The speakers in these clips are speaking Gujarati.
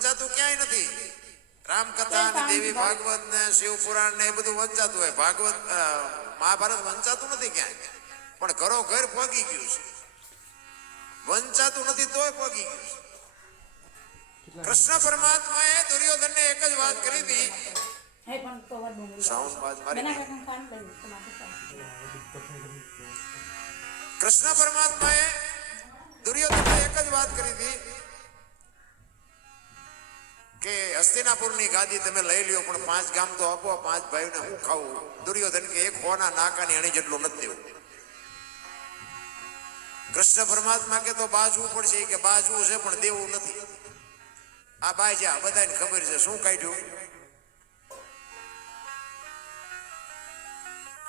વંચાતું ક્યાંય નથી. રામકથા ને દેવી ભાગવત ને શિવ પુરાણ ને એ બધું વંચાતું હોય. ભાગવત મહાભારત વંચાતું નથી ક્યાંય, પણ ઘરો ઘર પગી ગયું છે. વંચાતું નથી તોય પગી ગયું છે. કૃષ્ણ પરમાત્માએ દુર્યોધનને એક જ વાત કરી હતી. કૃષ્ણ પરમાત્માએ દુર્યોધનને એક જ વાત કરી હતી કે હસ્તિનાપુરની ગાદી તમે લઈ લ્યો, પણ 5 ગામ તો આપો. 5 ભાઈઓને હું ખાવું? દુર્યોધન કે એક હોના નાકાની અણી જેટલું નથી દેવું. કૃષ્ણ પરમાત્મા કે તો બાજવું પડશે, કે બાજવું છે પણ દેવું નથી. આ બાજ્યા, બધાને ખબર છે. શું કાઢ્યું?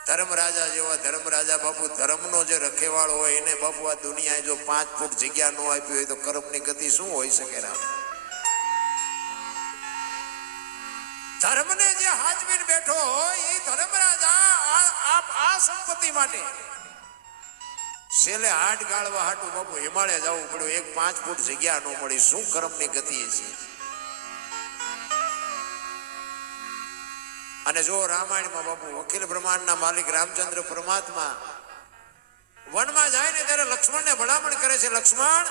ધર્મરાજા જેવા ધર્મરાજા બાપુ, ધર્મનો જે રખેવાળ હોય એને બાપુ આ દુનિયાએ જો 5 ફૂટ જગ્યા ન આપી હોય તો કર્મની ગતિ શું હોઈ શકે? રામ ધર્મને જે હાજવીને બેઠો હોય એ ધર્મરાજા આ સંપત્તિ માટે છેલ્લે હાટ ગાળવા હાટું બાપુ હિમાલય જવું પડ્યું. એક 5 ફૂટ જગ્યા ન મળી. શું કર્મની ગતિ છે? અને જો રામાયણમાં બાપુ અખિલ બ્રહ્માંડના માલિક રામચંદ્ર પરમાત્મા વનમાં જાય ને ત્યારે લક્ષ્મણને ભલામણ કરે છે, લક્ષ્મણ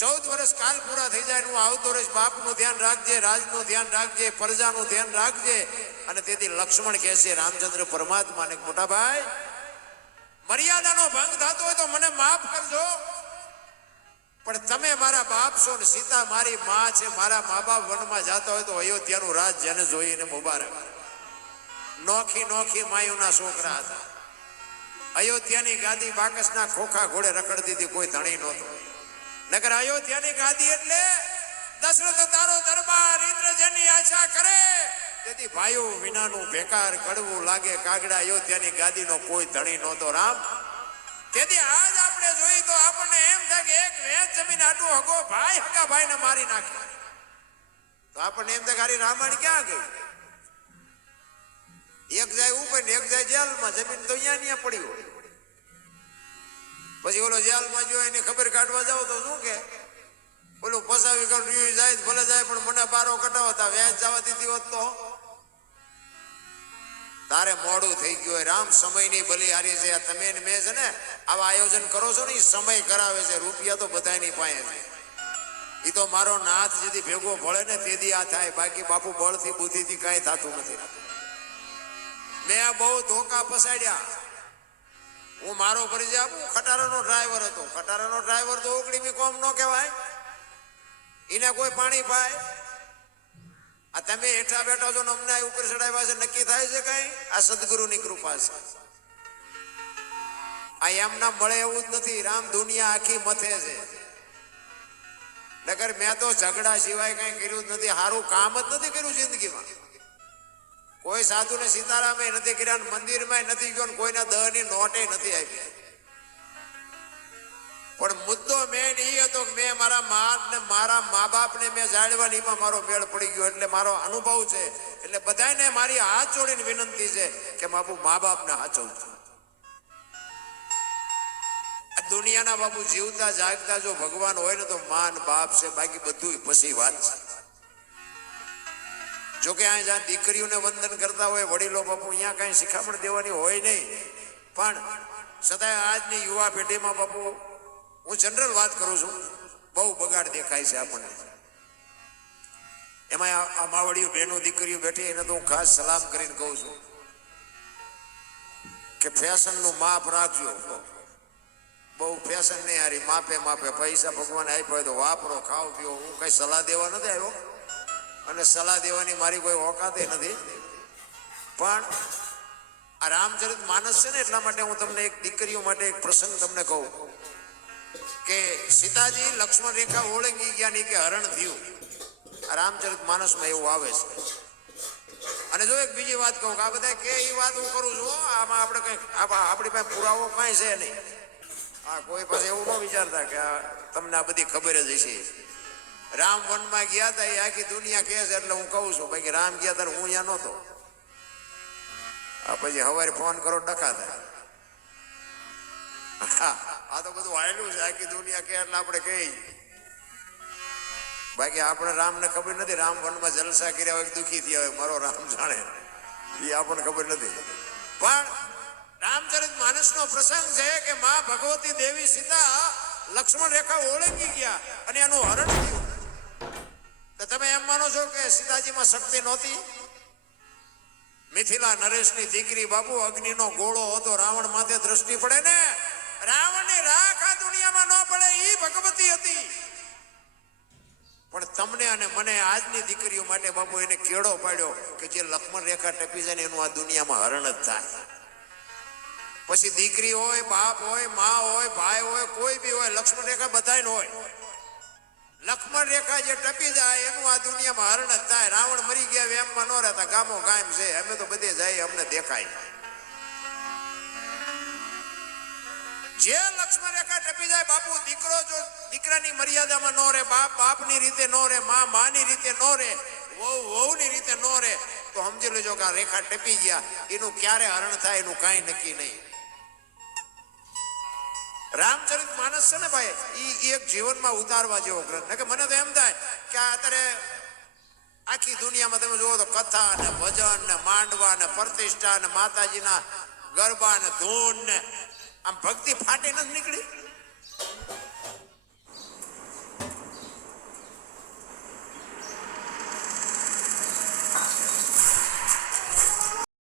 14 વર્ષ કાલ પૂરા થઈ જાય, હું આવતો રહીશ. બાપનું ધ્યાન રાખજે, રાજનું ધ્યાન રાખજે, પ્રજાનું ધ્યાન રાખજે. અને તેથી લક્ષ્મણ કહે છે રામચંદ્ર પરમાત્માને, મોટા ભાઈ મર્યાદાનો ભંગ થતો હોય તો મને માફ કરજો, પણ તમે મારા બાપ છો ને સીતા મારી માં છે. મારા મા બાપ વનમાં જતા હોય તો અયોધ્યાનું રાજ જેને જોઈને મુબારક. નોખી નોખી માયુના છોકરા હતા. અયોધ્યાની ગાદી બાકસના ખોખા ઘોડે રખડતી હતી, કોઈ ધણી નહોતો. નકર અયોધ્યાની ગાદી એટલે દશરથ તારો દરબાર, ઇન્દ્ર જેની આશા કરે. તેથી ભાઈઓ વિનાનું બેકાર કડવું લાગે કાગડા. અયોધ્યાની ગાદીનો કોઈ ધણી નહોતો. રામ તેથી આજ આપણે જોઈ તો આપણને એમ થાય કે એક વેચ જમીન આટલું હગો ભાઈ હગા ભાઈને મારી નાખે. તો આપણને એમ થાય કે રામાયણ ક્યાં ગઈ? એક જાય ઉપર ને એક જાય જેલમાં. જમીન તો અહીંયા પડી હોય. પછી ઓલો જેલમાં જો એની ખબર કાઢવા જાવ તો શું કે ઓલું ફસાવી ગયું જાય ભલે જાય, પણ મને બારો કટાવતા વ્યાજ જવા દીધી હોત તો તારે મોડું થઈ ગયું હોય. રામ સમયની બલિહારી છે. તમે મેં છે ને આવા આયોજન કરો છો ને, સમય કરાવે છે. રૂપિયા તો બધાની પાસે છે. એ તો મારો નાથ જેથી ભેગો ભળે ને તેથી આ થાય. બાકી બાપુ બળથી બુદ્ધિથી કાંઈ થતું નથી. મેં બહુ ધોકા પસાડ્યા. હું મારો પરિચય આપું. ખટારાનો ડ્રાઈવર હતો. ખટારાનો ડ્રાઈવર તો ઓગણીમી કોમ ન કહેવાય. એને કોઈ પાણી પાય? આ તમે હેઠા બેઠા છો ને અમને ઉપર ચડાવ્યા છે, નક્કી થાય છે કઈ? આ સદગુરુની કૃપા છે. આ એમના મળે એવું જ નથી. રામ દુનિયા આખી મથે છે. નકર મેં તો ઝઘડા સિવાય કઈ કર્યું જ નથી. સારું કામ જ નથી કર્યું જિંદગીમાં. કોઈ સાધુને સીતારામે નથી કર્યા, મંદિરમાં નથી ગયો, કોઈના દહની નોટે નથી આપી. પણ મુદ્દો મેન એ હતો કે મેં મારા મા ને મારા મા બાપને મેં જાળવાની, એમાં મારો મેળ પડી ગયો. એટલે મારો અનુભવ છે. એટલે બધાને મારી હાથ જોડીને વિનંતી છે કે બાપુ મા બાપને હાચવજો. દુનિયાના બાપુ જીવતા જાગતા જો ભગવાન હોય ને તો માન બાપ છે. બાકી બધું પછી વાત છે. જોકે અહીંયા જ્યાં દીકરીઓને વંદન કરતા હોય વડીલો બાપુ, અહીંયા કઈ શિખામણ દેવાની હોય નહીં. પણ છતાંય આજની યુવા પેઢીમાં બાપુ, હું જનરલ વાત કરું છું, બહુ બગાડ દેખાય છે આપણને. એમાં આ માવડીઓ બહેનો દીકરીઓ બેઠી એને તો હું ખાસ સલામ કરીને કહું છું કે ફેશનનું માપ રાખજો. બહુ ફેશન નહીં હારી. માપે માપે પૈસા ભગવાન આપ્યા હોય તો વાપરો, ખાઓ પીઓ. હું કઈ સલાહ દેવા નથી આવ્યો અને સલાહ દેવાની મારી કોઈ ઓકાતે નથી. પણ આ રામચરિત માનસ છે ને, એટલા માટે હું તમને એક દીકરીઓ માટે એક પ્રસંગ તમને કહું કે સીતાજી લક્ષ્મણ રેખા ઓળંગી ગયા ની કે હરણ થયું. આ રામચરિત માનસમાં એવું આવે છે. અને જો એક બીજી વાત કહું કે આ બધા કે એ વાત હું કરું છું, આમાં આપણે કઈ આપણી પાસે પુરાવો કાંઈ છે નહીં. આ કોઈ પાસે એવું ન વિચારતા કે તમને આ બધી ખબર જ હશે. રામ વનમાં ગયા હતા એ આખી દુનિયા કહે છે, એટલે હું કહું છું ભાઈ કે રામ ગયા ત્યારે હું અહીંયા નહોતો. આ પછી હવારે ફોન કરો ડખા થાય. આ તો બધું વાયેલું છે. આખી દુનિયા કે એટલે આપણે કહી બાકી આપણે રામને ખબર નથી, રામ વનમાં જલસા કર્યા હોય દુઃખી થયા હોય, મારો રામ જાણે, એ આપણને ખબર નથી. પણ રામચરિત માનસનો પ્રસંગ છે કે માં ભગવતી દેવી સીતા લક્ષ્મણ રેખા ઓળંગી ગયા અને એનું હરણ થયું. તો તમે એમ માનો છો કે સીતાજીમાં શક્તિ નહોતી? મિથિલા નરેશની દીકરી બાબુ, અગ્નિનો ગોળો હતો, રાવણ માથે દ્રષ્ટિ પડે ને, રાવણની રાખ આ દુનિયામાં ન પડે, ઈ ભગવતી હતી. પણ તમને અને મને આજની દીકરીઓ માટે બાબુ એને કેળો પાડ્યો કે જે લક્ષ્મણ રેખા ટપી જાય ને એનું આ દુનિયામાં હરણ જ થાય. પછી દીકરી હોય, બાપ હોય, મા હોય, ભાઈ હોય, કોઈ બી હોય, લક્ષ્મણ રેખા બધાય હોય. લક્ષ્મણ રેખા જે ટપી જાય એનું આ દુનિયામાં હરણ જ થાય. રાવણ મરી ગયા એમમાં ન રહેતા, ગામો કાયમ છે, અમે તો બધે જાય, અમને દેખાય. જે લક્ષ્મણ રેખા ટપી જાય બાપુ, દીકરો જો દીકરાની મર્યાદામાં ન રહે, બાપ બાપની રીતે ન રહે, મા માની રીતે ન રહે, વહુ વહુની રીતે ન રહે, તો સમજી લેજો કે આ રેખા ટપી ગયા. એનું ક્યારે હરણ થાય એનું કાંઈ નક્કી નહીં. રામચરિત માનસ છે ને ભાઈ, ઈ એક જીવનમાં ઉતારવા જેવો ગ્રંથ. કે મને તો એમ થાય કે અત્યારે આખી દુનિયામાં તમે જુઓ તો કથા ને ભજન ને માંડવા ને પ્રતિષ્ઠા ને માતાજીના ગરબા ને ધૂન ને આમ ભક્તિ ફાટી નથી નીકળી.